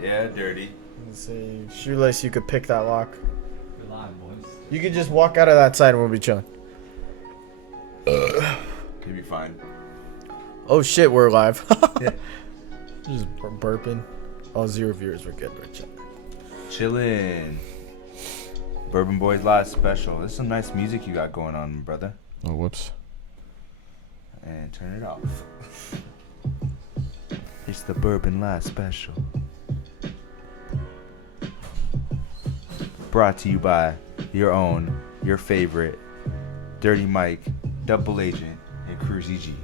Yeah, dirty. Let's see. Shoelace, you could pick that lock. You're live, boys. You could just walk out of that side and we'll be chilling. You'll be fine. Oh shit, we're live. Yeah. Just burping. Oh, 0 viewers. We're good. We're chilling. Chillin'. Bourbon Boys Live special. There's some nice music you got going on, brother. Oh, whoops. And turn it off. It's the Bourbon Live special. Brought to you by your favorite, Dirty Mike, Double Agent, and Cruzy G.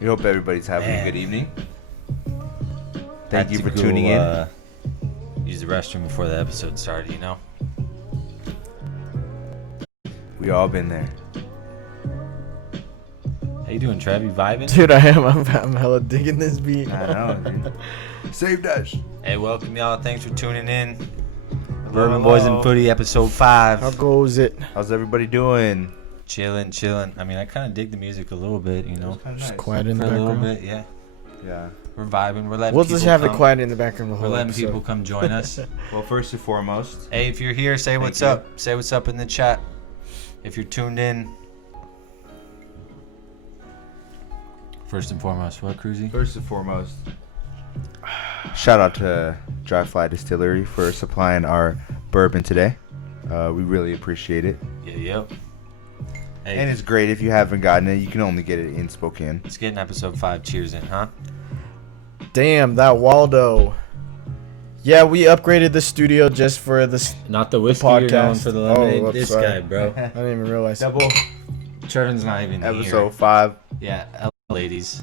We hope everybody's having a good evening. Thank you for tuning in. Use the restroom before the episode started, you know? We all been there. How you doing, Trev? You vibing? Dude, I am. I'm hella digging this beat. I know, dude. Save Dash. Hey, welcome, y'all. Thanks for tuning in. Bourbon Boys and Footy, episode 5. How goes it? How's everybody doing? Chilling. I mean, I kind of dig the music a little bit, you know? Just quiet in For the a little background. bit, yeah. Yeah. We're vibing. We're letting We'll people just have come. it quiet in the background the We're whole letting episode. people come join us. Well, first and foremost, Hey, if you're here, say Thank what's you. up. Say what's up in the chat. If you're tuned in. First and foremost, what, Cruzy? shout out to Dry Fly Distillery for supplying our bourbon today. We really appreciate it. Yep. Hey, And it's great if you haven't gotten it. You can only get it in Spokane. let's get an episode 5 cheers in, huh? Damn, that Waldo. Yeah, we upgraded the studio just for this. Not the whiskey podcast. you're going for the lemonade. Whoops, this sorry. guy, bro. I didn't even realize. Double Trevin's not even episode here. 5. Yeah, ladies.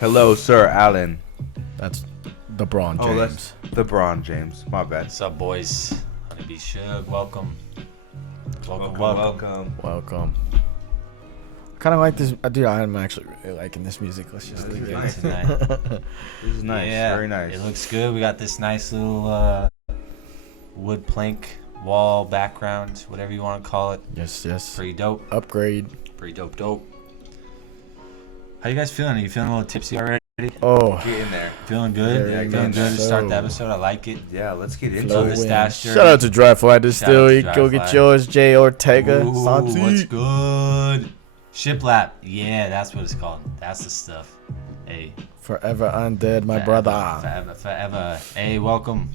Hello, Sir Alan. That's LeBron James. Oh, that's LeBron James. My bad. What's up, boys? Honeybee Shug, welcome. Welcome. Kind of like this. Dude, I'm actually really liking this music. Let's just leave it. Nice. Tonight. This is nice. Yeah, Very nice. It looks good. We got this nice little wood plank wall background, whatever you want to call it. Yes. Pretty dope. Upgrade. Pretty dope. How you guys feeling? Are you feeling a little tipsy already? Oh. Get in there. Feeling good? Very Feeling good to so. start the episode? I like it. Yeah, let's get into Flow it. the stash journey. Shout out to Dry Fly Distillery. Dry Go get Fly. yours, Jay Ortega. Ooh, Santi. what's good? Shiplap. Yeah, that's what it's called. That's the stuff. Hey. Forever undead, my Forever, brother. Forever. Hey, welcome.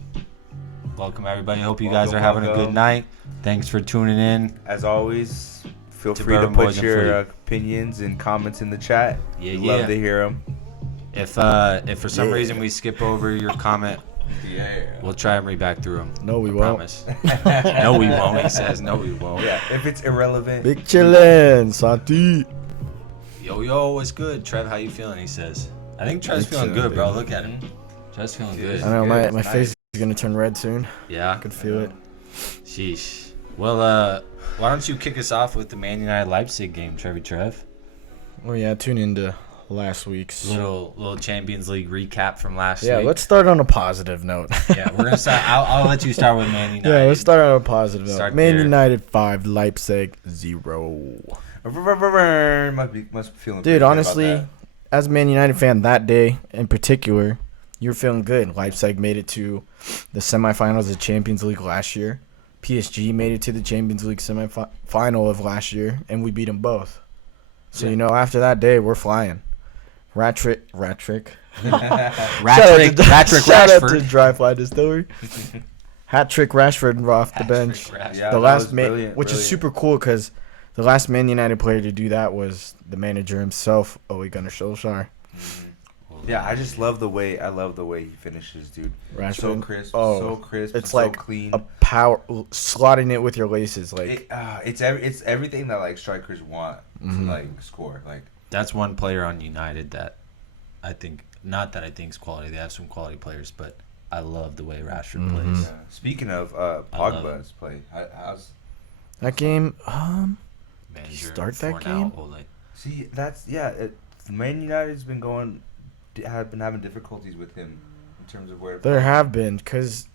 Welcome, everybody. Hope you guys Welcome, are having a good welcome. night. Thanks for tuning in. As always, feel To free to Bourbon put Boys and your Footy. opinions and comments in the chat. Yeah, We'd yeah. love to hear them. If for some Yeah. reason we skip over your comment, Yeah. we'll try and read back through them. No, we I won't. promise. No, we won't. He says, no, we won't. Yeah, if it's irrelevant. Big chillin', Santi. Yo, what's good? Trev, how you feeling? He says. I think Trev's Big feeling chillin', good, bro. baby. Look at him. Trev's feeling Dude. good. I know, Good, my it's face nice. is going to turn red soon. Yeah. I could feel it. Sheesh. Well, why don't you kick us off with the Man United Leipzig game, Trev? Oh, yeah, tune into last week's. Little Champions League recap from last Yeah, week. let's start on a positive note. Yeah, we're gonna start. I'll let you start with Man United. Yeah, let's start on a positive note. Start Man there. United 5, Leipzig 0. Must be feeling pretty Dude, good about honestly, that. as a Man United fan that day in particular, you're feeling good. Leipzig made it to the semifinals of Champions League last year. PSG made it to the Champions League semifinal of last year, and we beat them both. So, Yeah. after that day, we're flying. Rat-trick. Rattrick Shout out to Rashford. Dry Fly Distillery. Hat-trick Rashford off the bench. Rashford. Yeah, The that last was man, brilliant, which is brilliant. super cool because the last Man United player to do that was the manager himself, Ole Gunnar Solskjaer. Yeah, I just love the way he finishes, dude. Rashford. So crisp, Oh, so crisp, it's so like clean. a power slotting it with your laces, like It's everything that like strikers want to like score. Like That's one player on United that I think, not that I think is quality. They have some quality players, but I love the way Rashford plays. speaking of love Pogba's play, how's that game. Manager start that Fornal, game? Ole. see that's Man United's been have been having difficulties with him in terms of where There have been, because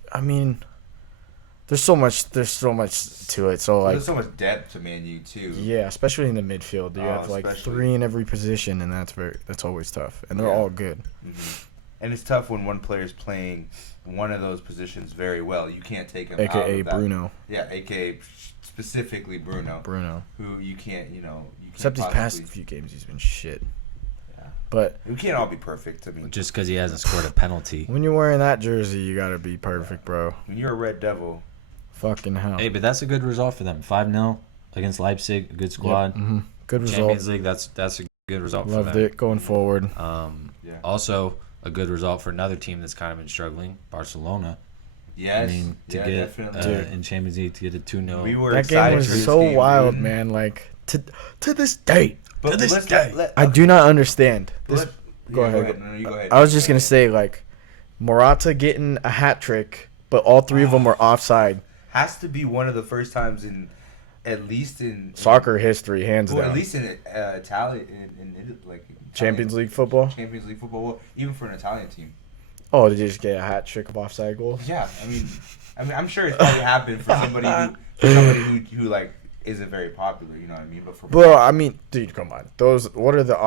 There's so much to it. So like, There's so much depth to Man U too. yeah, especially in the midfield, you have like especially. 3 in every position, and that's always tough. And they're Yeah. all good. And it's tough when one player's playing one of those positions very well. You can't take him out AKA of that. Bruno. Yeah, AKA specifically Bruno. Who you can't, you can't Except these past possibly- few games, he's been shit. Yeah. But We can't all be perfect. I mean, Just because he hasn't scored a penalty. when you're wearing that jersey, you gotta be perfect, bro. when you're a Red Devil, Fucking hell. Hey, but that's a good result for them. 5-0 against Leipzig, a good squad. hmm Good result. Champions League, that's a good result for Loved them. it going forward. yeah. Also, a good result for another team that's kind of been struggling, Barcelona. Yes. I mean, to yeah, get definitely. in Champions League to get a 2-0. We were That game excited was for this so game, wild, dude. man. Like to this day, But To this let's day. I do not understand. This, Let- go yeah, ahead. No, you go ahead. I was just gonna say, like, Morata getting a hat trick, but all 3 of them were offside. Has to be one of the first times at least in Soccer history, hands Well, down. at least in Italian, in like Italian, Champions League football. Champions League football, well, even for an Italian team. Oh, did you just get a hat trick of offside goals? Yeah, I mean, I'm sure it's probably happened for somebody who like isn't very popular. You know what I mean? But for Bro, I mean, dude, come on. Those what are the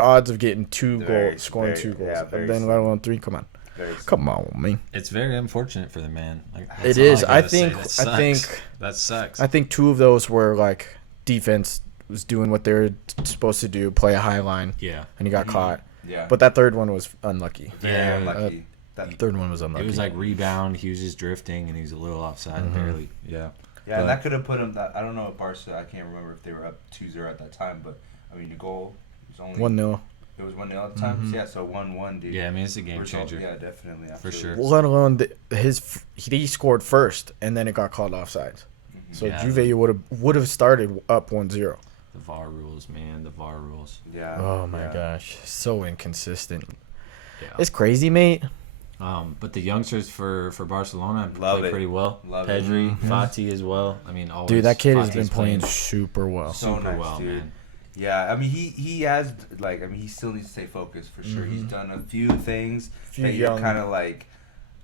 odds of getting 2 Very- goals, scoring very- 2 goals, yeah, and very then slim. let alone 3? Come on, very come on, man. It's very unfortunate for the man. Like, It that's all is. gotta I say. think- That I sucks. think- that sucks. I think 2 of those were like defense was doing what they're supposed to do, play a high line, yeah, and he got caught. Yeah, But that 3rd one was unlucky. very yeah, unlucky. That, 3rd one was unlucky. it was like rebound. He was just drifting, and he was a little offside, Mm-hmm. barely. Yeah, yeah, and that could have put him. I don't know if Barca. I can't remember if they were up 2-0 at that time, but I mean the goal was only 1-0. It was 1-0 at the time. Mm-hmm. Yeah, so 1-1, dude. yeah. I mean, it's a game Result- changer. Yeah, definitely. For absolutely. sure. Let alone he scored first, and then it got called offside. So Yeah. Juve would have started up 1-0. The VAR rules, man. The VAR rules. Yeah. Oh my yeah. gosh, so inconsistent. Yeah. It's crazy, mate. But the youngsters for Barcelona Love play it. pretty well. Love it. Pedri, Fati as well. I mean, always. Dude, that kid has Fati's been playing super well. So super nice, well, dude. man. Yeah, I mean he has like he still needs to stay focused for sure. He's done a few things Few that you're young- kind of like,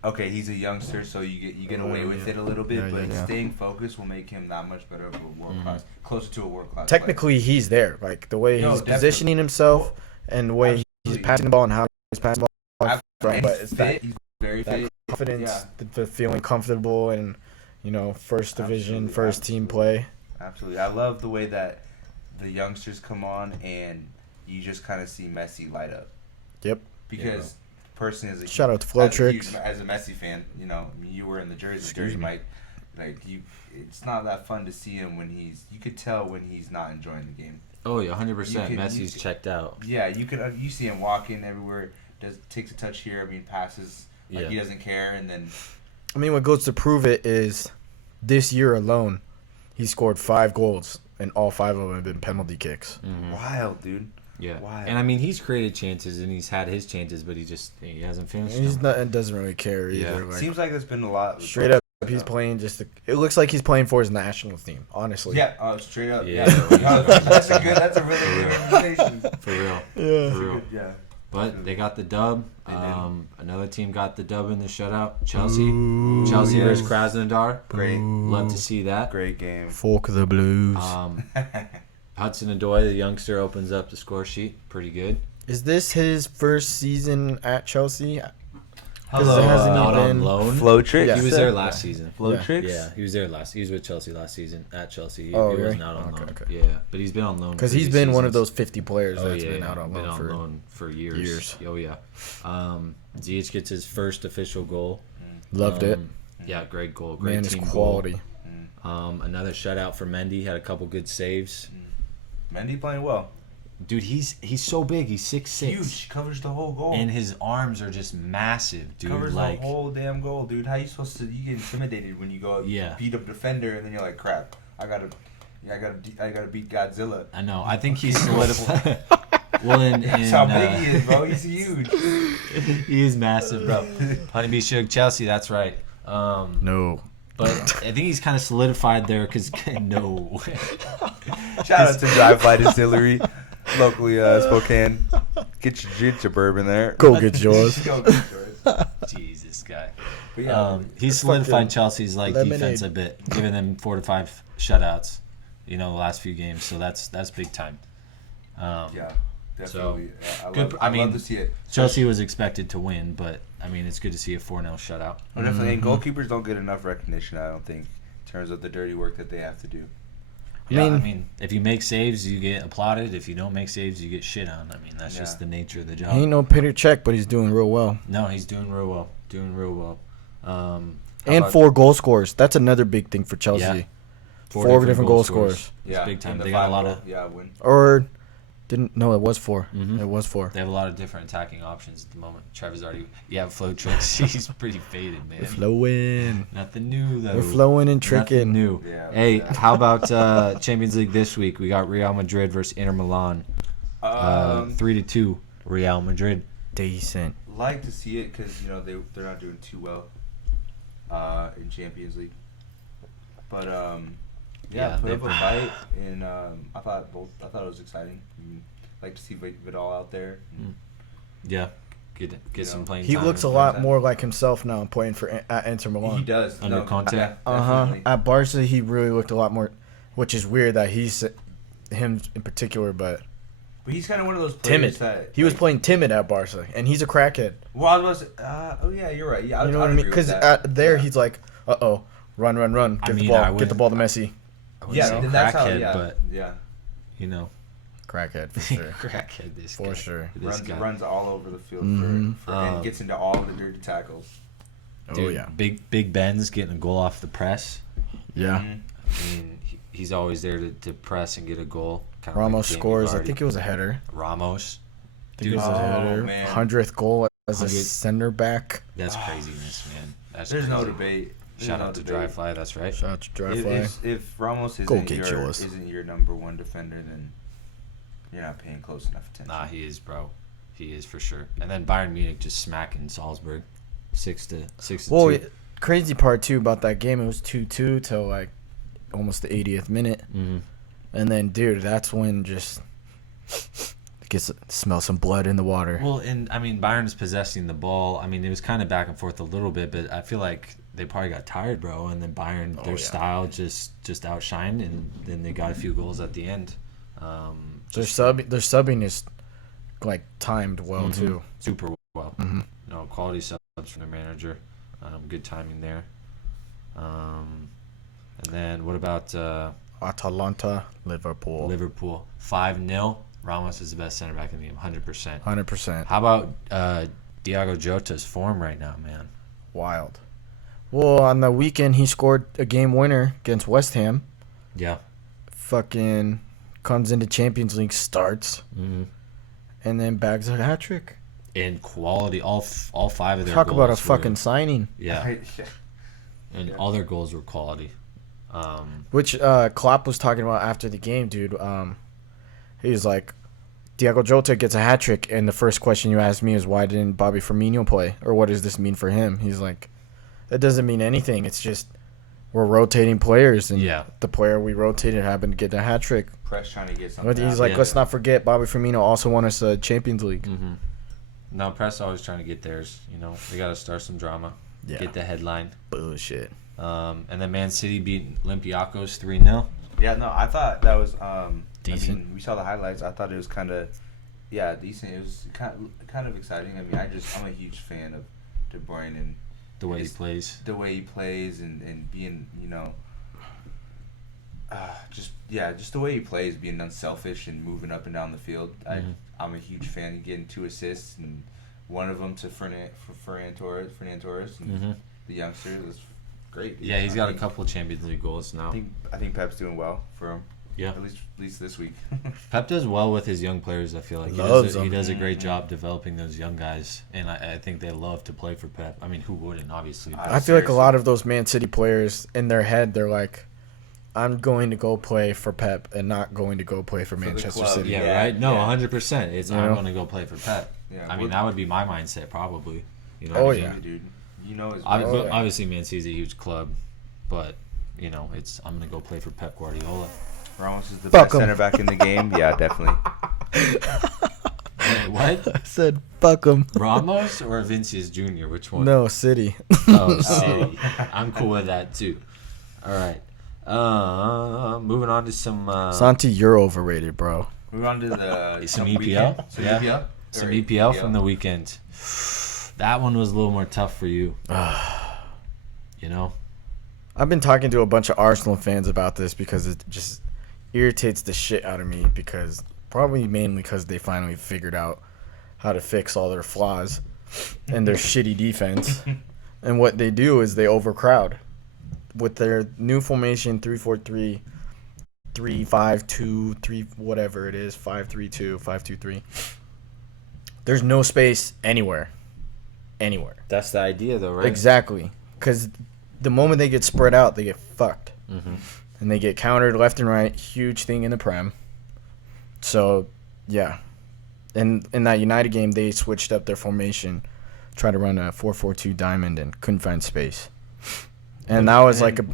okay, he's a youngster, so you get away with yeah. it a little bit, Yeah, but yeah. staying focused will make him that much better of a world class, closer to a world class. Technically, he's there. Like the way No, he's definitely. positioning himself and the way he's Absolutely. passing the ball and how he's passing the ball. player. Right, but it's that, He's very that fit. confidence, Yeah. the feeling comfortable, and first division, Absolutely, first team absolutely. play. Absolutely, I love the way that the youngsters come on and you just kind of see Messi light up. Yep. Because personally, as a Shout out to Flow as a huge- Tricks. as a Messi fan, you were in the jersey, Excuse dirty me. Mike. Like it's not that fun to see him when you could tell when he's not enjoying the game. Oh yeah, 100%. You can- Messi's you- checked out. Yeah, you see him walking everywhere, takes a touch here, passes like Yeah. he doesn't care, and then I mean, what goes to prove it is this year alone, he scored 5 goals, and all 5 of them have been penalty kicks. wild, dude. Yeah, Wild. and I mean he's created chances and he's had his chances, but he hasn't finished. He's them. not, and doesn't really care either. Yeah. Like, Seems like there's been a lot. straight up, he's playing it looks like he's playing for his national team, honestly. Yeah, straight up. Yeah. Yeah, that's a really good reputation. For real. Yeah. For real. Yeah. But they got the dub. They did. Another team got the dub in the shutout. Chelsea. Ooh, Chelsea yes. versus Krasnodar. Great, Love to see that. great game. Folk of the Blues. Hudson Odoi, the youngster, opens up the score sheet. Pretty good. Is this his first season at Chelsea? Hello. it hasn't Not even- on loan. Flow trick. Yeah. He was there last season. Flow Yeah. tricks. Yeah, he was there last. He was with Chelsea last season at Chelsea. He Oh, was really? not on Okay, loan. okay. Yeah, but he's been on loan Because he's previous been one of seasons. those 50 players Oh, that's yeah, been out on loan for. for years. years. Oh yeah. Ziyech gets his first official goal. Loved it. Yeah, great goal. Great Man, is team quality. goal. Another shutout for Mendy. Had a couple good saves. Mendy playing well. Dude, he's so big. He's 6'6". Huge. Covers the whole goal. And his arms are just massive, dude. covers like, the whole damn goal, dude. How you supposed to? You get intimidated when you go Yeah. beat up defender, and then you're like, crap. I gotta beat Godzilla. I know. I think he's solidified. Well, That's how big he is, bro. He's huge. he is massive, bro. Honeybee Shug, Chelsea. That's right. No. But I think he's kind of solidified there because no. Shout out to Drive Fly Distillery, locally Spokane. Get your bourbon there. Go get yours. Go get yours. Jesus, guy. But yeah, He's solidified fucking Chelsea's like lemonade. defense a bit, giving them 4 to 5 shutouts, the last few games. So that's big time. yeah, definitely. I mean, love to see it. Chelsea was expected to win, but I mean, it's good to see a 4-0 shutout. Oh, definitely. And goalkeepers don't get enough recognition, I don't think, in terms of the dirty work that they have to do. Yeah, I mean, if you make saves, you get applauded. If you don't make saves, you get shit on. I mean, that's just the nature of the job. He ain't no Peter Cech, but he's doing real well. No, he's doing real well. And 4 goal scorers. That's another big thing for Chelsea. Yeah. 4 different goal scorers. It's big time. in the They got a lot 5-0, of. win. Or didn't? No, it was 4. Mhm. It was 4. They have a lot of different attacking options at the moment. Trevor's already. Yeah, flow tricks. He's pretty faded, man. We're flowing. Nothing new though. We're flowing and Nothing tricking. new. Yeah, Hey, yeah. how about Champions League this week? We got Real Madrid versus Inter Milan. 3-2. Real Madrid. Decent. Like to see it because they're not doing too well in Champions League, but Yeah, put up a they've- fight, and I thought it was exciting. Like to see Vidal out there. Yeah. Get some playing He time. looks a lot more like himself now playing at Inter Milan. He does Under Conte? Yeah, Uh-huh. definitely. At Barca, he really looked a lot more, which is weird that he's him in particular, but But he's kind of one of those players timid. that He was playing timid at Barca, and he's a crackhead. Well, I was about to, oh yeah, you're right. Yeah, You know what I mean? Because there he's like, run, I get mean, the I ball, get the wouldn't- ball to Messi. I wouldn't Yeah, say then that's how. crackhead, Yeah, but yeah. Crackhead for sure. crackhead. This For guy. sure. This guy. Runs all over the field Mhm. and gets into all the dirty tackles. Oh Dude, yeah. Big Ben's getting a goal off the press. Yeah. Mhm. I mean, he's always there to press and get a goal. Kinda Ramos like Jamie scores. I Vardy. think it was a header. Ramos. I think it was Oh, a header. man. 100th goal as a 100th. center back. That's craziness, man. That's There's no crazy. debate. There's Shout no out to debate. Dryfly. That's right. Shout out to Dry If, Fly. if Ramos Go isn't get yours. isn't your number one defender, then you're not paying close enough attention. Nah, he is, bro. He is for sure. And then Bayern Munich just smacking Salzburg, 6-2. Well, crazy part too about that game, it was 2-2 till like almost the 80th minute, Mm-hmm. and then dude, that's when just smell some blood in the water. Well, and I mean, Bayern's possessing the ball. I mean, it was kind of back and forth a little bit, but I feel like they probably got tired, bro. And then Bayern, Oh, their yeah. style just outshined, and then they got a few goals at the end. Their subbing is like timed well Mhm. too. Super well. Mhm. Quality subs from their manager. Good timing there. And then what about Atalanta, Liverpool, Liverpool? 5-0. Ramos is the best center back in the game, 100%. 100%. How about Diogo Jota's form right now, man? Wild. Well, on the weekend he scored a game winner against West Ham. Yeah. Fucking comes into Champions League, starts, Mm-hmm. and then bags a hat trick. And quality, all 5 of their Talk goals about a were- fucking signing. yeah, and all their goals were quality. Which Klopp was talking about after the game, dude. He's like, Diogo Jota gets a hat trick, and the first question you ask me is, why didn't Bobby Firmino play, or what does this mean for him? He's like, that doesn't mean anything. It's just we're rotating players, and Yeah. the player we rotated happened to get a hat trick. Press trying to get something. But he's out. like, Yeah. let's not forget, Bobby Firmino also won us a Champions League. Mm-hmm. No, press always trying to get theirs. They got to start some drama. Yeah. Get the headline. Bullshit. And then Man City beat Olympiacos 3-0. Yeah, no, I thought that was Decent. I mean, we saw the highlights. I thought it was kind of, decent. It was kind of exciting. I mean, I'm a huge fan of De Bruyne and The way he Just- plays. the way he plays and being, just the way he plays, being unselfish and moving up and down the field. Mhm. I'm a huge fan. Getting 2 assists and one of them to Fernan Torres, and Mm-hmm. the youngster. It was great. Yeah, he's got I a couple of Champions League goals now. I think Pep's doing well for him. Yeah. At least this week. Pep does well with his young players, I feel like. Loves He them. does a great job developing those young guys, and I think they love to play for Pep. I mean, who wouldn't, obviously? I- I feel like a seriously. lot of those Man City players, in their head, they're like, I'm going to go play for Pep and not going to go play for the Manchester club, City. Yeah, Yeah, right? No, yeah. 100%. It's You I'm know? going to go play for Pep. Yeah, I mean, that would be my mindset, probably. Oh, what I yeah. mean? dude. His Obviously, yeah. obviously, Man City's a huge club, but I'm going to go play for Pep Guardiola. Ramos is the Fuck best 'em. center back in the game. Yeah, definitely. Wait, what? I said fuck him. Ramos or Vinicius Jr.? Which one? No, City. Oh, City. I'm cool with that too. All right. Moving on to some Santi, you're overrated, bro. We're on to the some weekend. EPL. Some Yeah. EPL. Some Or EPL from the weekend. That one was a little more tough for you. You know? I've been talking to a bunch of Arsenal fans about this because it just irritates the shit out of me because probably mainly because they finally figured out how to fix all their flaws and their shitty defense. And what they do is they overcrowd with their new formation 3-4-3, 3-5-2, 3 whatever it is, 5-3-2, 5-2-3. There's no space anywhere. That's the idea, though, right? Exactly. Because the moment they get spread out, they get fucked. Mm-hmm. And they get countered left and right. Huge thing in the Prem. So, yeah. And in that United game, they switched up their formation, tried to run a 4-4-2 diamond, and couldn't find space. And that was like a...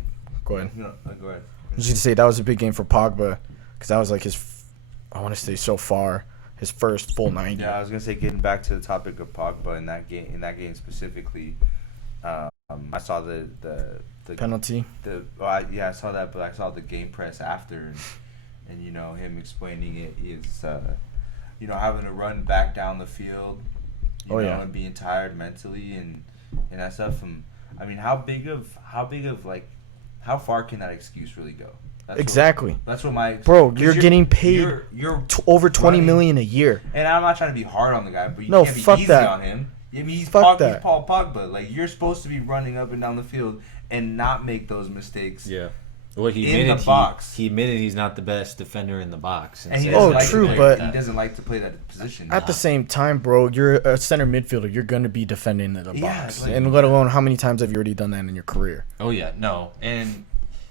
Go ahead. No, go ahead. I was going to say, that was a big game for Pogba, because that was like his... I want to say so far, his first full 90. Yeah, I was gonna say, getting back to the topic of Pogba in that game specifically, I saw the Penalty. I saw that, but I saw the game press after, and you know him explaining it is, having to run back down the field, and being tired mentally and that stuff. And I mean, how far can that excuse really go? Exactly. That's what my bro. You're getting paid you're over $20 million a year. And I'm not trying to be hard on the guy, but you No, can't be fuck easy that. on him. I mean, he's Fuck He's that. Paul Pogba. Like, you're supposed to be running up and down the field and not make those mistakes. Yeah. Well, he In admitted the box. He admitted he's not the best defender in the box. And he said- doesn't Oh, like to true, play, but- he doesn't like to play that position. At the same time, bro, you're a center midfielder. You're going to be defending the Yeah, box. like- And let alone how many times have you already done that in your career? Oh yeah, no, and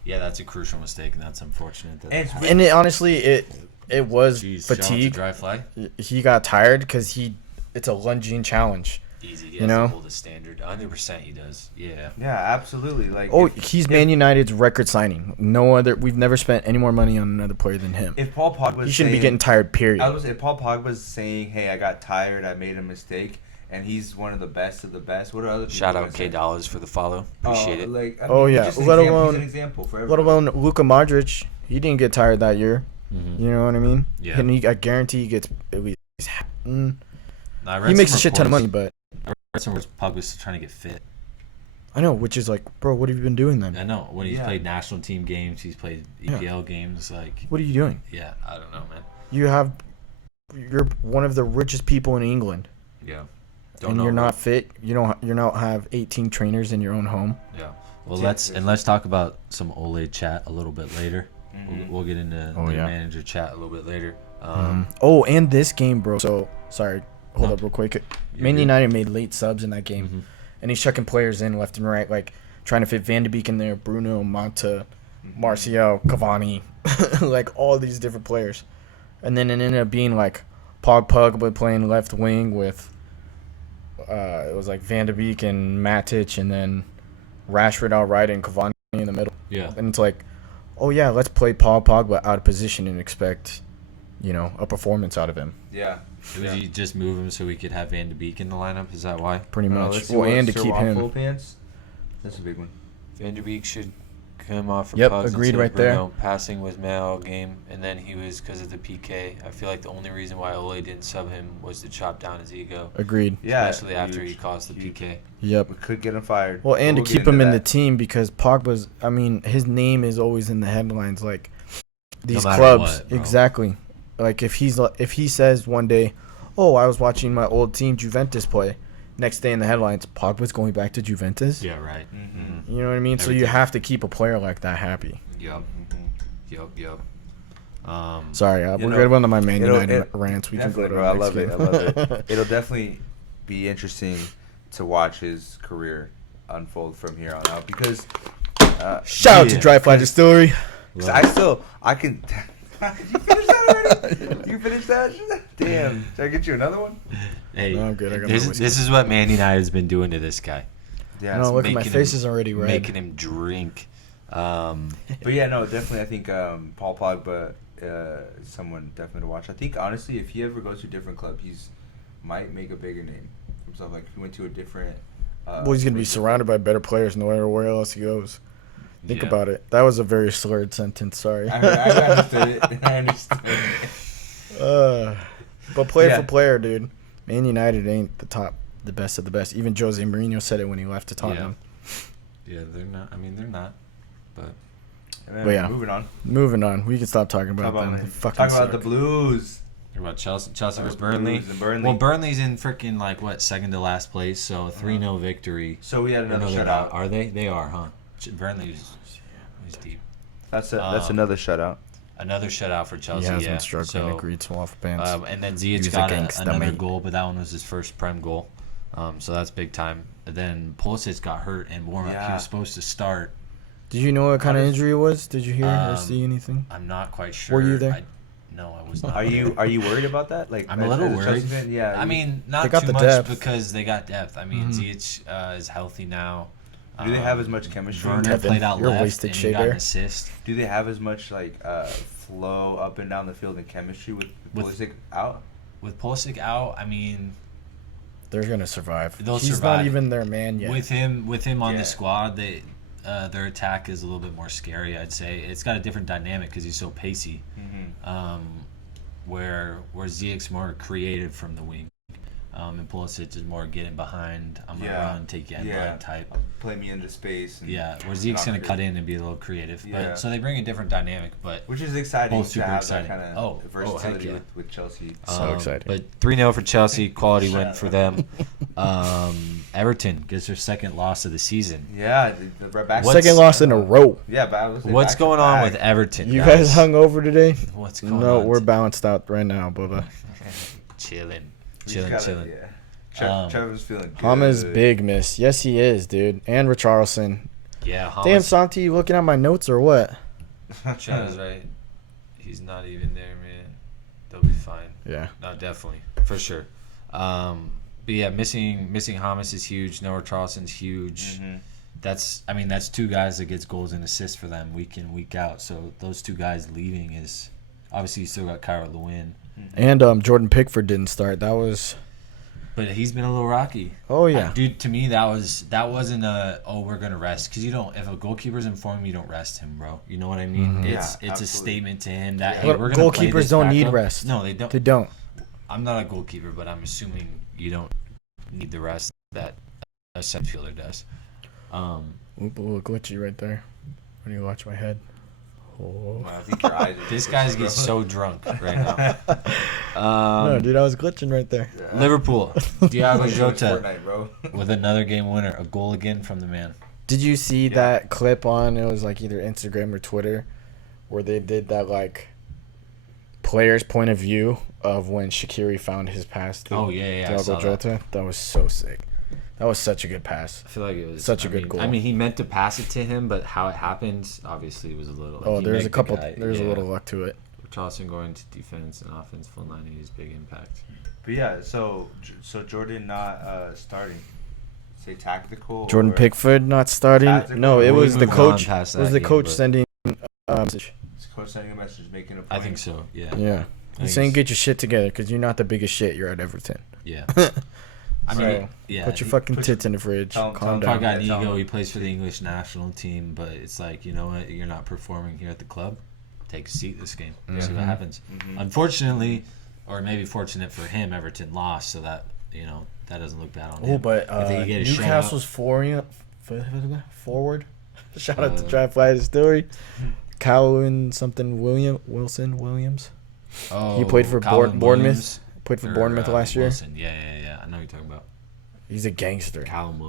yeah, that's a crucial mistake, and that's unfortunate. That And it it's happened. And honestly, it was Jeez, shout out to fatigue. Dry fly. He got tired because it's a lunging challenge. Easy, he You has know? to hold the standard. 100% he does. Yeah. Yeah, absolutely. Like, Oh, he's Man United's record signing. We've never spent any more money on another player than him. if Paul Pogba He shouldn't be getting tired, period. if Paul Pogba's saying, "Hey, I got tired, I made a mistake," and he's one of the best of the best, what are other people Shout gonna out say? $K for the follow. Appreciate it. Like, I Oh, mean, yeah. just an Let example, alone- he's an example for Let everybody. alone Luka Modric. He didn't get tired that year. Mm-hmm. You know what I mean? Yeah. And I guarantee he gets at least. I read He makes a some shit ton of money, reports- but I read some reports Pogba's still trying to get fit. I know, which is like, bro, what have you been doing then? I know when he's Yeah. played national team games, he's played EPL games. Like, What are you doing? yeah, I don't know, man. You're one of the richest people in England, Yeah. and you're not fit. You don't have 18 trainers in your own home. Yeah. Well, Yeah, let's talk about some Ole chat a little bit later. Mhm. We'll get into Oh, the yeah. manager chat a little bit later. Oh, and this game, bro. So sorry, hold No. up real quick. You're Man good. United made late subs in that game, Mhm. and he's chucking players in left and right, like trying to fit Van de Beek in there, Bruno, Mata, Martial, Cavani, like all these different players, and then it ended up being like Pogba playing left wing with it was like Van de Beek and Matic, and then Rashford out right and Cavani in the middle, Yeah. and it's like, oh yeah, let's play Pogba out of position and expect, a performance out of him. Yeah. Would you just move him so we could have Van de Beek in the lineup? Is that why? Pretty much. Let's see Well, what and to Sir keep Waffle him. Pants. That's a big one. Van der Beek should come off for Yep, Pugs agreed instead of right there. Bruno. Passing was mad all game, and then he was because of the PK. I feel like the only reason why Ole didn't sub him was to chop down his ego, Agreed. Yeah. especially after he huge, caused the huge. PK. Yep. We could get him fired. Well, and We'll to get keep him into in the that. team because Pogba's, his name is always in the headlines. Like these matter clubs, what, bro. exactly. Like if he says one day, "Oh, I was watching my old team Juventus play," next day in the headlines, Pogba's going back to Juventus. Yeah. Right. Mhm. You know what I mean? So you Everything. have to keep a player like that happy. Yep. Yep. Sorry, we're know, good on my Man it'll- United it- rants. We can go Definitely, to bro. our I next love it. game. I love it. It'll definitely be interesting to watch his career unfold from here on out because. Shout out to Yeah. Dry Fly Distillery. Cause I can. Did you finish that already? You finished that? Damn. Did I get you another one? Hey, No, I'm good. I got this, my whiskey. this is what Man United's been doing to this guy. Yeah. No, look at my making face him- is already red. Making him drink. But yeah, no, definitely. I think Paul Pogba someone definitely to watch. I think honestly, if he ever goes to a different club, might make a bigger name for himself. Like if he went to a different. Well, he's gonna be surrounded by better players no matter where else he goes. Think about it. That was a very slurred sentence. Sorry. I understood it. I understood it. But player for player, dude, Man United ain't the best of the best. Even Jose Mourinho said it when he left to Tottenham. Yeah, they're not. I mean, they're not. But yeah, moving on. We can stop talking about them. Talk about the Blues. About Chelsea versus Burnley. Burnley. Well, Burnley's in freaking second to last place, so a 3-0 victory. So we had another shutout. Are they? They are, huh? Burnley is deep. That's another shutout. Another shutout for Chelsea. He has been struggling to greet some off bands. And then Ziyech got another goal, but that one was his first Prem goal. So that's big time. And then Pulisic got hurt in warm-up. He was supposed to start. Did you know what kind of injury it was? Did you hear or see anything? I'm not quite sure. Were you there? No, I was not. Are you worried about that? Like I'm a little worried. Yeah. I mean, not too much because they got depth. I mean, Ziyech is healthy now. Do they have as much chemistry? Werner played out left and he got an assist. Do they have as much flow up and down the field and chemistry with Pulisic out? With Pulisic out, I mean, they're gonna survive. He's not even their man yet. With him on the squad, their attack is a little bit more scary. I'd say it's got a different dynamic because he's so pacey. Where Ziyech's more creative from the wing. And Pulisic is more getting behind. I'm going to run, take you end line type. Play me into space. And where Zeke's going to cut in and be a little creative. But so they bring a different dynamic. Which is exciting. Both super exciting. That kind of versatility with Chelsea. So exciting. But 3-0 for Chelsea. Quality win for them. Everton gets their second loss of the season. Yeah. Second loss in a row. Yeah, but what's going on with Everton? You guys hung over today? What's going on? No, we're balanced out right now, Bubba. Chilling. Yeah. Trevor's feeling good. Hama's big miss. Yes, he is, dude. And Richarlison. Yeah, Damn, Santi, you looking at my notes or what? Trevor's right. He's not even there, man. They'll be fine. Yeah. No, definitely. For sure. But yeah, missing Hamas is huge. Noah Charleston's huge. That's two guys that gets goals and assists for them week in, week out. So those two guys leaving is obviously you still got Kyra Lewin. And Jordan Pickford didn't start. That was. But he's been a little rocky. Oh yeah, dude. To me, that wasn't we're gonna rest because you don't. If a goalkeeper's in form, you don't rest him, bro. You know what I mean? It's a statement to him that hey, we're gonna play this don't need up. rest. No, they don't. They don't. I'm not a goalkeeper, but I'm assuming you don't need the rest that a center fielder does. Glitchy right there. When you watch my head. Oh. I think your eyes this guy's getting so drunk right now. No, dude, I was glitching right there. Yeah. Liverpool, Thiago Jota with another game winner, a goal again from the man. Did you see that clip on? It was like either Instagram or Twitter, where they did that player's point of view of when Shaqiri found his pass to Thiago Jota. That was so sick. That was such a good pass. I feel like it was such a good goal. I mean, he meant to pass it to him, but how it happened, obviously, was a little. There's a couple. There's a little luck to it. Charleston going to defense and offense, full line, he has big impact. But yeah, so Jordan not starting. Say tactical. Jordan Pickford not starting. No, it was the coach. It was the coach sending a message. Coach sending a message, making a point. I think so. Yeah. Yeah. He's saying get your shit together because you're not the biggest shit. You're at Everton. Yeah. I mean, put your fucking tits in the fridge. Calm down. Got an ego. He plays for the English national team, but it's like, you know what? You're not performing here at the club. Take a seat this game. See what happens. Unfortunately, or maybe fortunate for him, Everton lost, so that that doesn't look bad on him. Oh, but Newcastle's forward. Shout out to Try Fly Distillery. Calvin Williams. Oh, he played for Bournemouth. Played for Bournemouth last year. Wilson. Yeah. I know what you're talking about. He's a gangster. Callum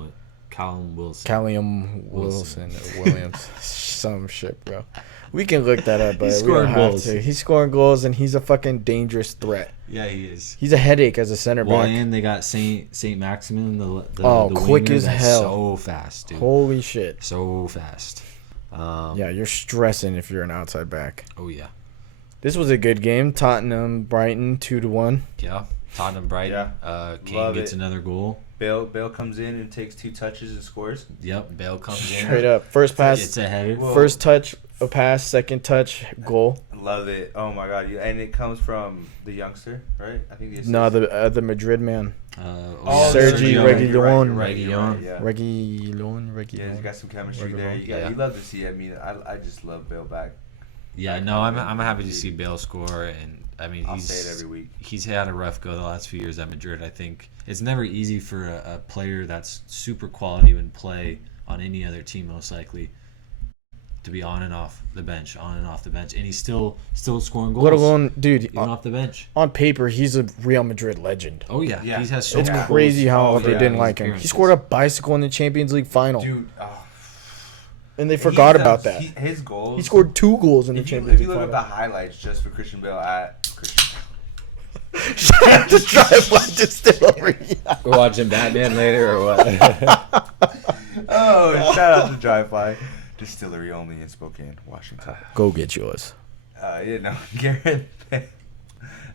Wilson. Williams. Some shit, bro. We can look that up, but we don't have to. He's scoring goals, and he's a fucking dangerous threat. Yeah, he is. He's a headache as a center back. Well, and they got Saint Maximin, the quick as hell. So fast, dude. Holy shit. So fast. Yeah, you're stressing if you're an outside back. Oh, yeah. This was a good game. Tottenham, Brighton, 2-1. Yeah, Tottenham, Brighton. Yeah. Kane gets another goal. Bale comes in and takes 2 touches and scores. Yep, Bale comes in. Straight up. First pass. It's a header. First touch, a pass. Second touch, goal. love it. Oh my god! And it comes from the youngster, right? I think No, the Madrid man. Sergi Reguilon. Reguilon. Yeah, he's got some chemistry there. You love to see. I mean, I just love Bale back. Yeah, no, I'm happy to see Bale score, and I mean I'll say it every week. He's had a rough go the last few years at Madrid. I think it's never easy for a player that's super quality when play on any other team, most likely, to be on and off the bench, and he's still scoring goals. Let alone, dude, even off the bench. On paper, he's a Real Madrid legend. Oh yeah. He has so it's many crazy goals. how they didn't like him. He scored a bicycle in the Champions League final. Dude, and they forgot about that. His goals. He scored 2 goals in the Champions League final. If you look at the highlights just for Christian Bale at Christian Shout out to Drive-By Distillery. We're watching Batman later or what? Oh, shout out to Drive-By Distillery only in Spokane, Washington. Go get yours. Garrett.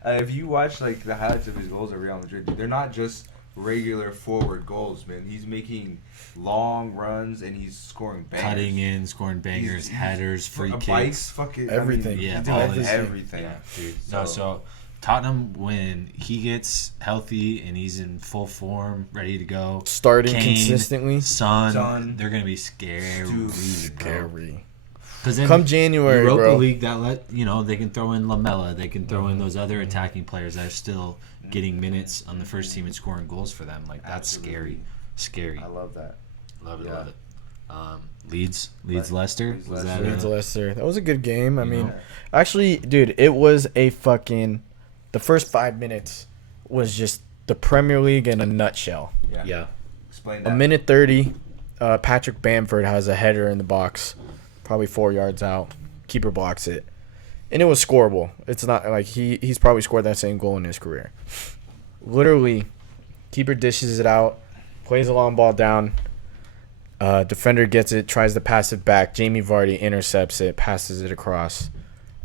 If you watch like the highlights of his goals at Real Madrid, dude, they're not just regular forward goals, man. He's making long runs and he's scoring bangers. Cutting in, scoring bangers, headers, free kicks. Bikes, fucking everything. Yeah, he's doing everything. Yeah, dude. So Tottenham, when he gets healthy and he's in full form, ready to go, starting Kane, consistently, Son, they're gonna be scary. Scary. Because then come January, Europa League, they can throw in Lamella, they can throw in those other attacking players that are still getting minutes on the first team and scoring goals for them. Like that's scary. I love that. Love it. Leeds, Leicester. Leeds, Leicester. That was a good game. I mean, actually, dude, it was a fucking. The first 5 minutes was just the Premier League in a nutshell. Yeah. Explain that. A minute 30, Patrick Bamford has a header in the box, probably 4 yards out. Keeper blocks it. And it was scoreable. It's not like he's probably scored that same goal in his career. Literally, keeper dishes it out, plays a long ball down. Defender gets it, tries to pass it back. Jamie Vardy intercepts it, passes it across.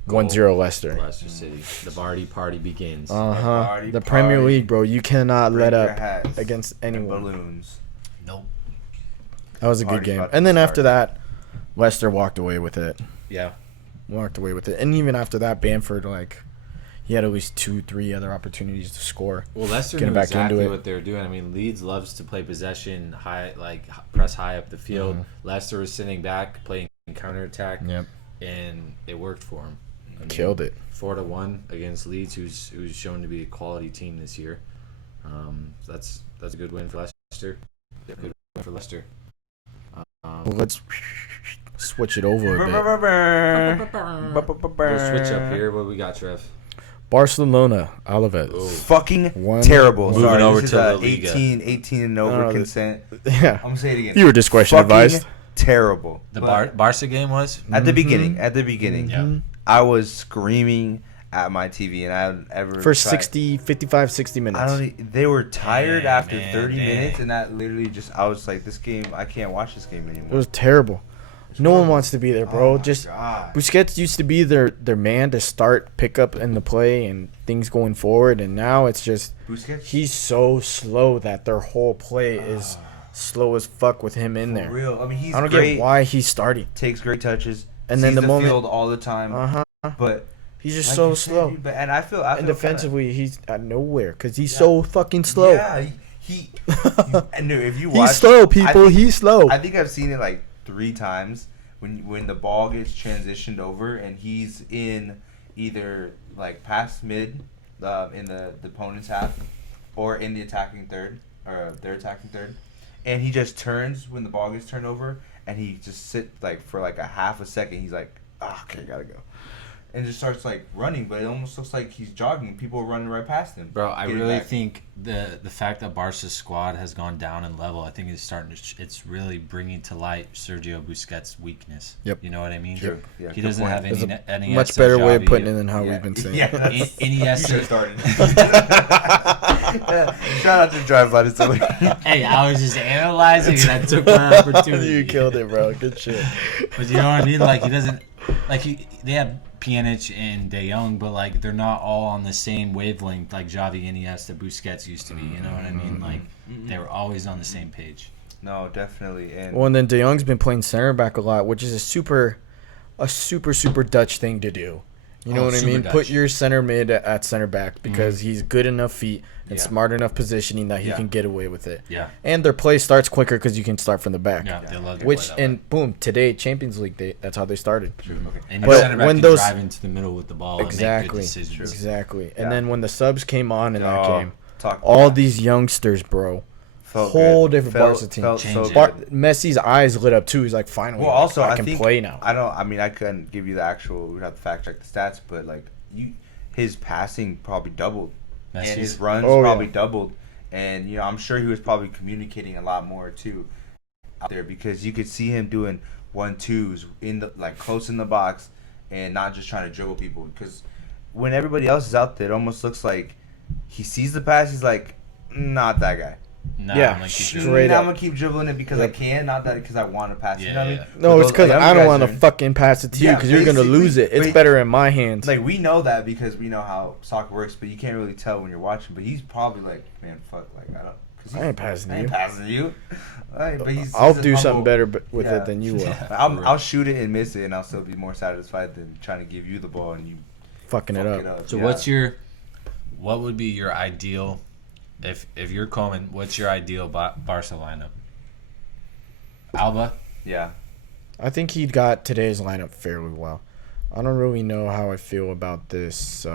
1-0 Leicester. Leicester City. The Vardy party begins. The Premier League, bro. You cannot let up against anyone. Balloons. Nope. That was a good game. And then after that, Leicester walked away with it. Yeah. Walked away with it. And even after that, Bamford, he had at least 2-3 other opportunities to score. Well, Leicester knew exactly what they were doing. I mean, Leeds loves to play possession, press high up the field. Leicester was sitting back, playing counterattack. Yep. And it worked for him. Killed it. 4-1 against Leeds, who's shown to be a quality team this year. That's a good win for Leicester. Good win for Leicester. Well, let's switch it over a bit. We'll switch up here. What we got, Trev? Barcelona, Alaves. Fucking terrible. Moving over to La Liga. 18 and over consent. Yeah. I'm going to say it again. You were discretion advised. Terrible. The Barca game was? At the beginning. Yeah. I was screaming at my TV, and I had ever for 55, 60 minutes. They were tired after 30 minutes, and that literally I was like, this game, I can't watch this game anymore. It was terrible. No one wants to be there, bro. Busquets used to be their man to start, pick up in the play and things going forward, and now it's just Busquets? He's so slow that their whole play is slow as fuck with him in there. For real. I mean, he's I don't great. get why he's starting. Takes great touches. And then the moment field all the time. But he's just so slow. And I feel defensively he's at nowhere because he's so fucking slow. Yeah, and if you watch, he's slow, people. He's slow. I think I've seen it like 3 times when the ball gets transitioned over and he's in either like past mid in the opponent's half or in the attacking third or their attacking third, and he just turns when the ball gets turned over. And he just sit for a half a second. He's like, okay, gotta go, and just starts running. But it almost looks like he's jogging. People are running right past him. Bro, I really think the fact that Barca's squad has gone down in level, I think it's really bringing to light Sergio Busquets' weakness. Yep. You know what I mean? Sure. Yeah, he doesn't have any much better way of putting it than how we've been saying. Yeah, Iniesta started. Shout out to Drive-By Distillery. Hey, I was just analyzing and I took my opportunity. You killed it, bro. Good shit. But you know what I mean? He doesn't they have Pjanic and De Jong, but they're not all on the same wavelength like Xavi, Iniesta, Busquets used to be. You know what I mean? They were always on the same page. No, definitely. And then De Jong's been playing center back a lot, which is a super Dutch thing to do. You know what I mean? Dutch. Put your center mid at center back because he's good enough feet and smart enough positioning that he can get away with it. Yeah. And their play starts quicker because you can start from the back. Yeah, they love Boom, today Champions League, that's how they started. True. Okay. And But your center back when can those- drive into the middle with the ball and make good decisions. Exactly. Yeah. And then when the subs came on in that game, Talk all about these youngsters, bro, felt whole good. different Barca team. Felt so Changed good. Messi's eyes lit up too. He's like, finally, Well, also I I can think, play now. I mean, I couldn't give you the actual. We'd have to fact check the stats, but like his passing probably doubled, and his runs probably doubled, and I'm sure he was probably communicating a lot more too out there because you could see him doing 1-2s in the close in the box, and not just trying to dribble people. Because when everybody else is out there, it almost looks like he sees the pass. He's like, not that guy. Nah, Yeah, I'm like, straight I'm up. gonna keep dribbling it because I can, not that because I want to pass. You know what I mean? No, But it's because those I don't want to guys are- fucking pass it to you because you're gonna basically, lose it. It's but- better in my hands. Like, we know that because we know how soccer works, but you can't really tell when you're watching. But he's probably like, man, fuck, like I don't. Cause I ain't passing I ain't you. passing you. But I'll he's do humble. something better with Yeah. it than you will. I'll shoot it and miss it, and I'll still be more satisfied than trying to give you the ball and you Fucking it fuck up. So what would be your ideal, if you're Coleman, what's your ideal Barca lineup? Alba? Yeah. I think he got today's lineup fairly well. I don't really know how I feel about this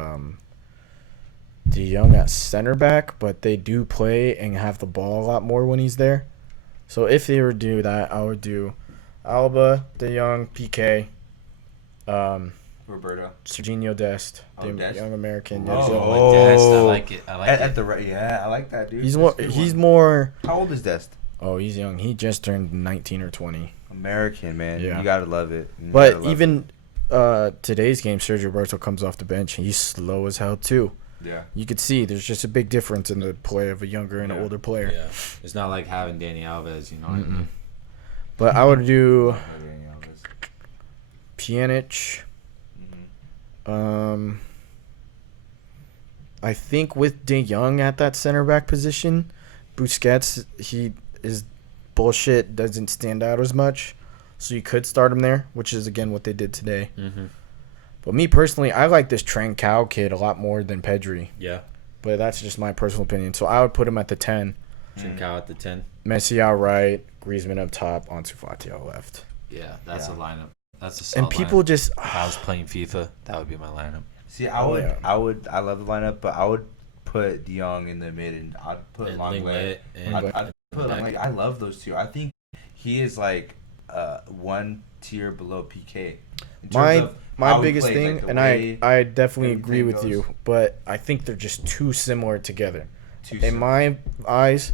De Jong at center back, but they do play and have the ball a lot more when he's there. So if they were to do that, I would do Alba, De Jong, PK, Roberto. Serginho Dest, Oh, the Dest? young American. Oh. With Dest, I like it. I like At it. the right, yeah, I like that, dude. He's That's more. a good He's one. more. How old is Dest? Oh, he's young. He just turned 19 or 20. American, man. Yeah. You gotta love it. You But gotta love even today's game, Sergio Roberto comes off the bench. He's slow as hell too. it. Yeah. You could see there's just a big difference in the play of a younger and an older player. Yeah. It's not like having Danny Alves, you know what I mean? But I would do Okay, Pjanic. Mm-hmm. I think with De Jong at that center back position, Busquets, he is bullshit, doesn't stand out as much. So you could start him there, which is, again, what they did today. Mm-hmm. But me personally, I like this Trancao kid a lot more than Pedri. Yeah. But that's just my personal opinion. So I would put him at the 10. Trincao at the 10. Messi out right, Griezmann up top, Ansu Fati out left. Yeah, that's Yeah. a lineup. That's a solid And people lineup. just... If I was playing FIFA, that would be my lineup. See, Oh, yeah. I love the lineup, but I would put De Jong in the mid, and I'd put And Lenglet. Lenglet and I'd put Lenglet. I love those two. I think he is like one tier below PK. In terms of My how he biggest plays, thing, like the and way I definitely agree everything with you, goes. but I think they're just too similar together. too In simple. my eyes,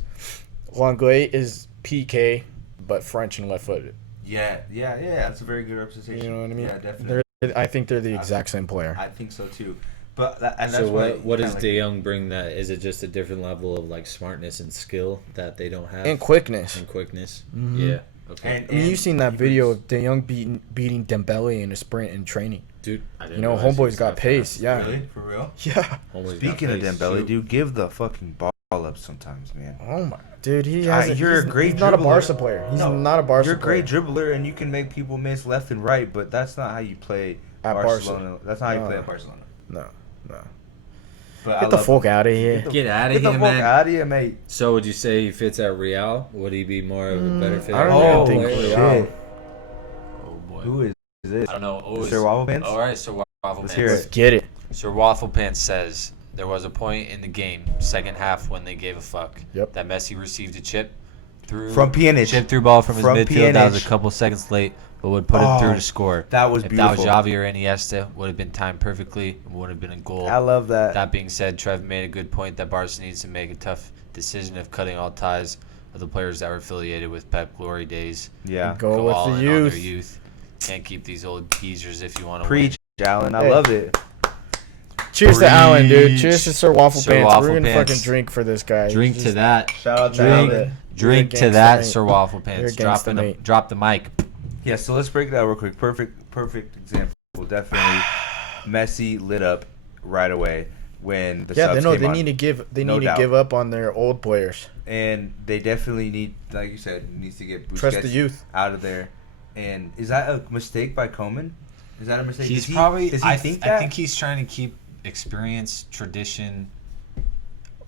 Lenglet is PK, but French and left-footed. Yeah, that's a very good representation. You know what I mean? Yeah, definitely. I think they're the exact same player. I think so too. But that's So why what you does kinda De Jong bring that? Is it just a different level of like smartness and skill that they don't have? And quickness. And quickness. Mhm. Yeah. Okay. And- I mean, you've seen that he video was- of De Jong beating Dembele in a sprint in training. Dude, I didn't You know, realize he homeboy's was got that pace. fast. Yeah. Really? For real? Yeah. Homeboy's got Speaking of pace. Dembele, Shoot. dude, give the fucking ball up sometimes, man. Oh my, dude, he Ah, has. you're a he's, great he's not a dribbler. Barca player. He's No, not a Barca You're a great player. dribbler, and you can make people miss left and right, but that's not how you play At Barcelona. That's not how you No. play at Barcelona. No. But I Get the love fuck him. out of here. Get out Get of the here, fuck man. out of here, mate. So would you say he fits at Real? Would he be more of a better fit? I don't at even Real think player? Real. shit. Oh boy. Who is this? I don't know. Oh, Sir Waffle Pants? All right, Sir Waffle Let's Pants. hear Let's get it. Sir Waffle Pants says there was a point in the game, second half, when they gave a fuck. Yep. That Messi received a chip through From Pjanic. chip through ball from his From midfield. That was Pjanic. a couple seconds late, but would put it through Oh, to score. That was If beautiful. that was Xavi or Iniesta, would have been timed perfectly and would have been a goal. I love that. That being said, Trev made a good point that Barca needs to make a tough decision of cutting all ties of the players that were affiliated with Pep glory days. Yeah. Go with all the in on their youth. youth. Can't keep these old geezers if you want to Preach, Allen. I Hey. love it. Cheers to Allen, dude. Preach. Cheers to Sir Waffle Sir Pants. Waffle We're gonna Pants. fucking drink for this guy. Drink He's to just- that. Shout out to Drink. Allen. Drink You're a to gangsta, that, mate. Sir Waffle You're a Pants. gangsta, Drop the mic. Yeah, so let's break it down real quick. Perfect example. Definitely, Messi lit up right away when the Yeah, subs they came on. need to give. They No need doubt. to give up on their old players. And they definitely need, like you said, needs to get Trust the Busquets youth. out of there. And is that a mistake by Koeman? Is that a mistake? He's Does probably. Does he I think that? I think he's trying to keep experience, tradition.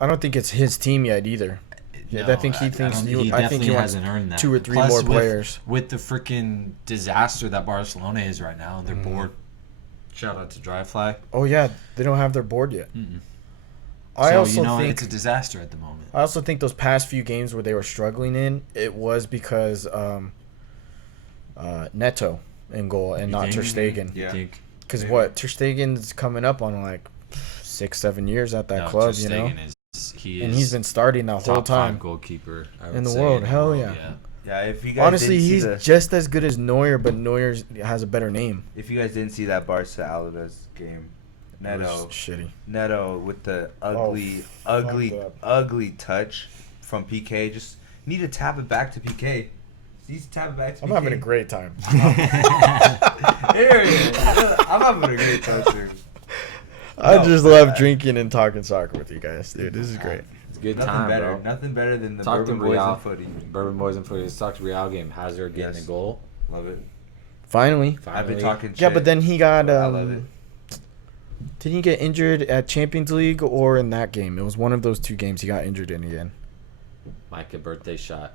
I don't think it's his team yet either. No, I think he thinks don't- you. he I think he definitely wants hasn't earned that. 2 or 3 Plus, more with- players. With the freaking disaster that Barcelona is right now, they're bored. Shout out to Dry Fly. Oh yeah, they don't have their board yet. Mm-mm. I So, also think it's a disaster at the moment. I also think those past few games where they were struggling in, it was because Neto in goal and You not think? Ter Stegen. Yeah. You think? Because Maybe. what Ter Stegen's coming up on like 6-7 years at that No, club, Ter you know, Stegen is and he's been starting that whole top 5 time. goalkeeper I in would the say, world. Hell yeah. Yeah, if you guys Honestly, didn't see he's the, just as good as Neuer, but Neuer has a better name. if you guys didn't see that Barca Alaves game, It was Neto shitty. Neto with the ugly, fuck ugly, that. ugly touch from PK. Just need to tap it back to PK. He's tap it back to I'm PK. having a great time. Here he is. I'm having a great time, sir. I No, just love drinking and talking soccer with you guys, dude. This is great. It's a good Nothing time, better. bro. Nothing better than the Talk Bourbon to Boys Real. and Footy. Bourbon Boys and Footy. Let's talk to Real game. Hazard getting Yes. a goal. Love it. Finally. I've been talking shit. Yeah, but then he got. I love it. Didn't he get injured at Champions League or in that game? It was one of those 2 games he got injured in again. Mike, a birthday shot.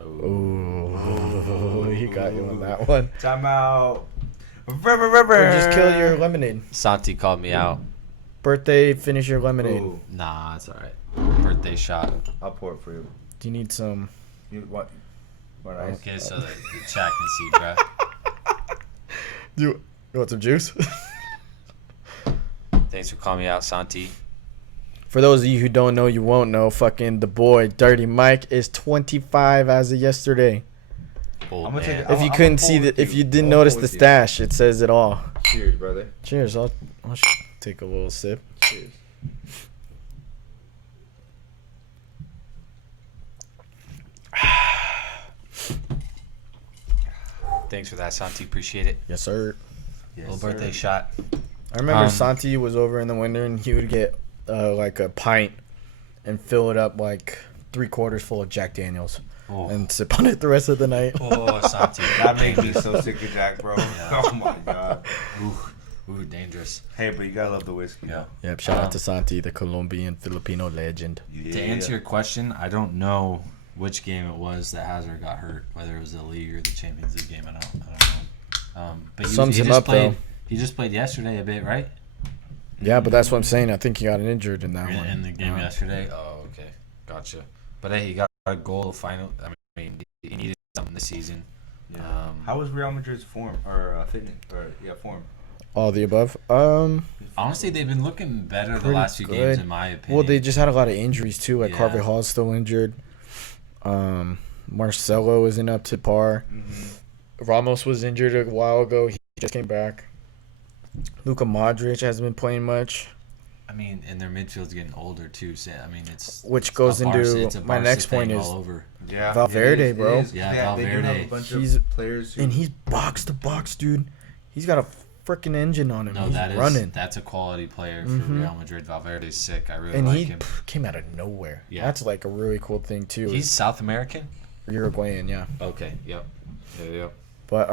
Oh, he got you on that one. Time out. Or just kill your lemonade. Santi called me out. Birthday, finish your lemonade. Ooh, Nah, it's all right. Birthday shot. I'll pour it for you. Do you need some? You want ice? Okay, so that the chat can see, bro. You want some juice? Thanks for calling me out, Santi. For those of you who don't know, you won't know. Fucking the boy, Dirty Mike, is 25 as of yesterday. Old I'm gonna take man. it. If you I'm couldn't gonna see pull the, with if you. you didn't I'm notice pull the with you. stash, it says it all. Cheers, brother. Cheers. I'll take a little sip. Cheers. Thanks for that, Santi. Appreciate it. Yes, sir. Yes, Little birthday sir. shot. I remember Um, Santi was over in the winter and he would get like a pint and fill it up like 3/4 full of Jack Daniels Oh, and sip on it the rest of the night. oh Santi. That makes me so sick of Jack, bro. Oh my god. Ooh, dangerous. Hey, but you gotta love the whiskey. Yeah. Yep. Shout out to Santi, the Colombian Filipino legend. Yeah. To answer your question, I don't know which game it was that Hazard got hurt, whether it was the league or the Champions League game. I don't know. But Sums him just up, played, though. He just played yesterday a bit, right? Yeah, but that's what I'm saying. I think he got injured in that one. In the game Uh, yesterday. Oh, okay, gotcha. But hey, he got a goal final. I mean, he needed something this season. Yeah. How was Real Madrid's form or fitness or form? All the above. Honestly, they've been looking better the Pretty last few games, good. in my opinion. Well, they just had a lot of injuries too. Like Yeah. Harvey Hall's still injured. Marcelo isn't up to par. Mm-hmm. Ramos was injured a while ago. He just came back. Luka Modric hasn't been playing much, I mean, and their midfield's getting older too. So I mean, it's which goes a Barca- into it's a my Barca next thing point is, all over. Yeah. Valverde, it is, bro. It is. Yeah, They do have Valverde. a bunch He's- of players who. and he's box to box, dude. He's got a freaking engine on him. No, He's running, that's a quality player for Mhm. Real Madrid. Valverde's sick. I really and like he him. came out of nowhere. Yeah. That's like a really cool thing too. He's South American. Uruguayan, yeah. Okay. Yep. Yeah. But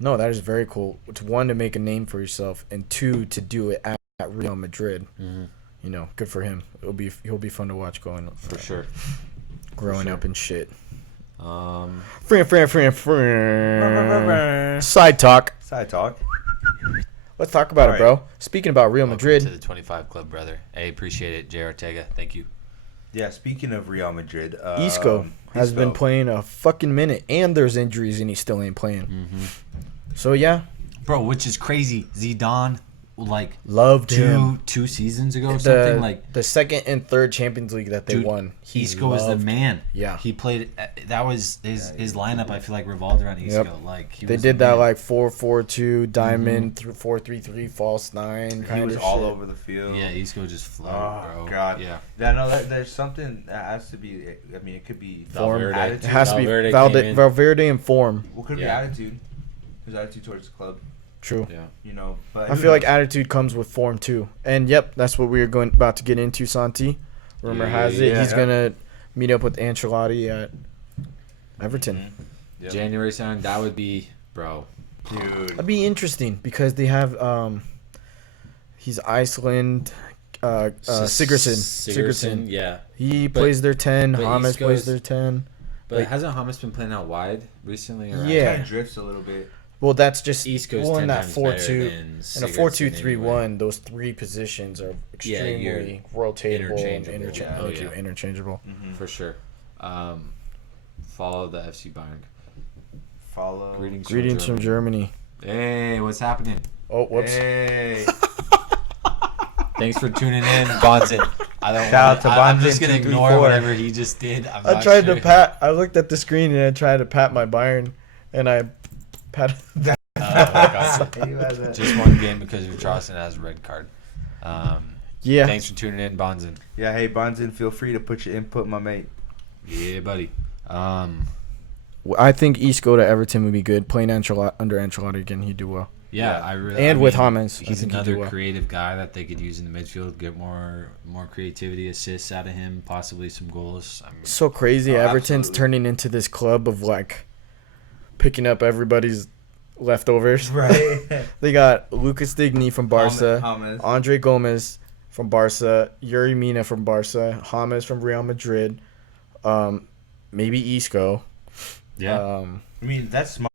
no, that is very cool. To one, to make a name for yourself, and two, to do it at Real Madrid. Mm-hmm. You know, good for him. He'll be fun to watch growing sure. up and shit. Um. Side talk. Side talk. Let's talk about All it, bro. Speaking about Real welcome Madrid, to the 25 Club, brother. Hey, appreciate it, J. Ortega. Thank you. Yeah. Speaking of Real Madrid, Isco has been Isco. playing a fucking minute, and there's injuries, and he still ain't playing. Mm-hmm. So yeah, Bro, which is crazy. Zidane, like loved him. two seasons ago or something, like The second and third Champions League that they Dude, won. He Isco was the loved- man. Yeah. He played. That was his lineup. I feel like revolved around Isco. Yep. Like he They was did the that man. like 4-4-2 diamond, 4-3-3 false 9 He kind was of all shit. over the field. Yeah, Isco just flowed, Oh bro. God. Yeah. Yeah. No, there's something that has to be. I mean, it could be Form. Valverde. attitude. It has to be Valverde came in. Valverde in form. Well, could be Yeah. attitude. His attitude towards the club. True. Yeah. You know, but I who feel like knows? attitude comes with form too. And yep, that's what we are about to get into, Santi. Rumor has it he's gonna meet up with Ancelotti at Everton. Yep. January 7th, that would be, bro. Dude. That'd be interesting because they have he's Iceland. Sigurdsson. Yeah. He plays their 10. but Hamas East plays Coast- their 10. But hasn't Hamas been playing out wide recently? Or Yeah. Kind of drifts a little bit. Well, that's just East Coast in 10 that times 4-2. better than In a Sigurdsson 4-2-3-1, anyway. those three positions are Yeah, you're extremely rotatable and interchangeable. interchangeable. For sure. Follow the FC Bayern. Follow. Greetings from Germany. Hey, what's happening? Oh, whoops. Hey. Thanks for tuning in, Bonzin. Shout out to I'm Bonzin just gonna 234. ignore whatever he just did. I tried to pat. I looked at the screen and I tried to pat my Bayern, and I pat. Oh my God. Just one game because Richarlison has a red card. Yeah. Thanks for tuning in, Bonzin. Yeah, hey, Bonzin, feel free to put your input, my mate. Yeah, buddy. I think Isco to Everton would be good. Playing under Ancelotti again, he'd do well. Yeah, With Hamas, I he's think he'd do another well. creative guy that they could use in the midfield. Get more creativity, assists out of him, possibly some goals. So crazy. Oh, Everton's absolutely. turning into this club of like picking up everybody's leftovers. Right. They got Lucas Digny from Barca, Hamas. Andre Gomez from Barca, Yuri Mina from Barca, Hamas from Real Madrid, maybe Isco. Yeah. I mean, that's smart.